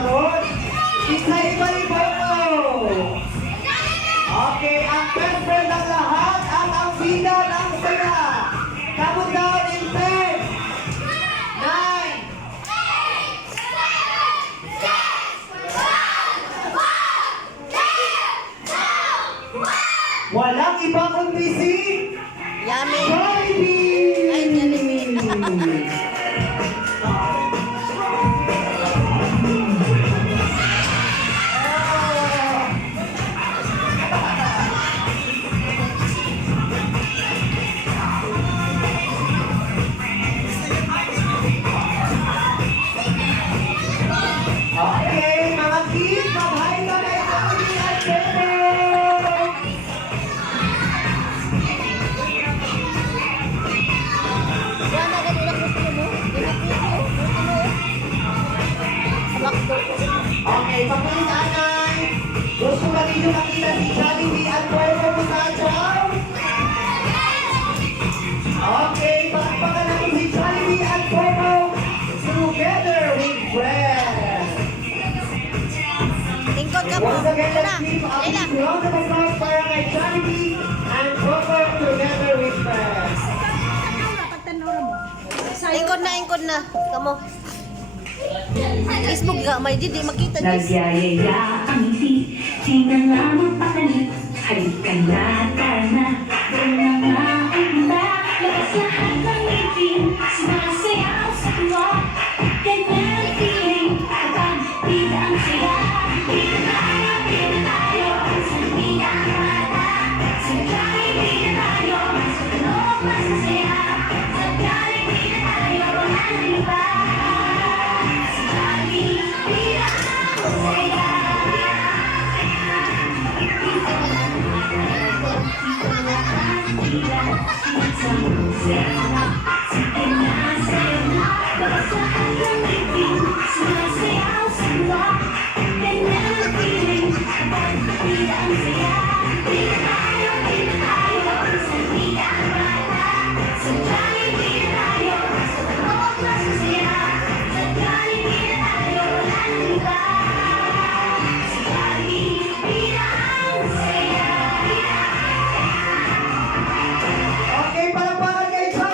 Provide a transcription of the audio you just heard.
Sharon. Isa-iba-iba mo. Okay, ang best friend ng lahat at ang bida ng saya. Count down in 10, 9, walang iba kundi si Yummy. Jollibee! Ay, Jollibee. Okay, mga kids, mag-hi ka kay Jollibee at Pepe! Yan na ganun ang gusto mo. Okay, pagpalitanay, gusto ba ninyo makita si Jollibee at Puerto Muchacho? Okay, pakpakan natin si Jollibee at Puerto together with friends. Tingkod ka po. Once again, Ito let's na. give a Layla. big round of applause para kay Jollibee and Puerto together with friends. Ingkod na. Kamo. Facebook ga, may di makita dis. Nagyayaya ang ngiti, sinala magpakalit. Halika na, tara doon na nga ang handa. Labas lahat ng ngipin, sumasayaw sa tuwa. Ganyan